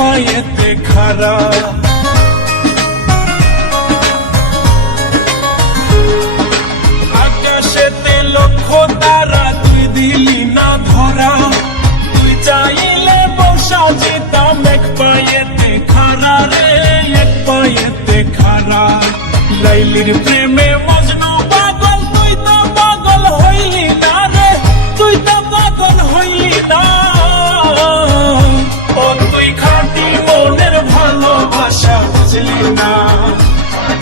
পায়েতে খাড়া। আকাশেতে লক্ষ তারা, তুই দিলি না ধরা। তুই চাইলে বসা যেতাম এক পায়েতে খাড়া রে, এক পায়েতে খাড়া। লাইলির প্রেমে মজনু পাগল, তুই তো পাগল হইলি না রে, তুই তো পাগল হইলি না। ও তুই খাঁটি মনের ভালোবাসা বুঝলি না,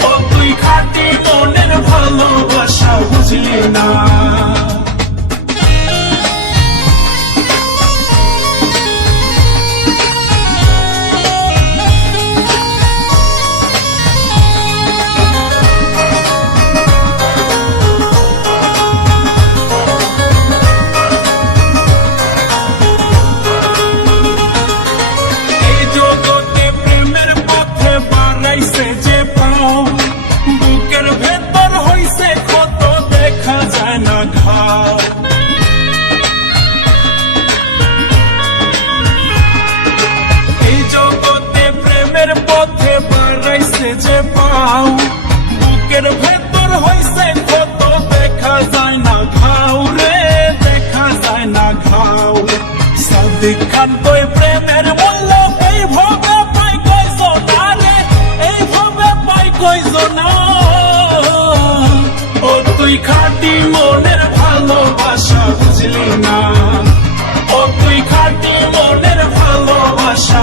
ও তুই খাঁটি মনের ভালোবাসা বুঝলি না। বুকের ভেতর হইছে কত দেখা যায় না ঘাও। এই জগতে প্রেমের পথে বাড়াইছে যে পাও, বুকের ভেতর হইছে কত দেখা যায় না ঘাও রে, দেখা যায় না ঘাও। সাদিক খান কই প্রেমের মূল্য এইভাবে পাই কইজন রে, এইভাবে পাই কইজন। ও তুই খাঁটি মনের ভালোবাসা বুঝলি না, ও তুই খাঁটি মনের ভালোবাসা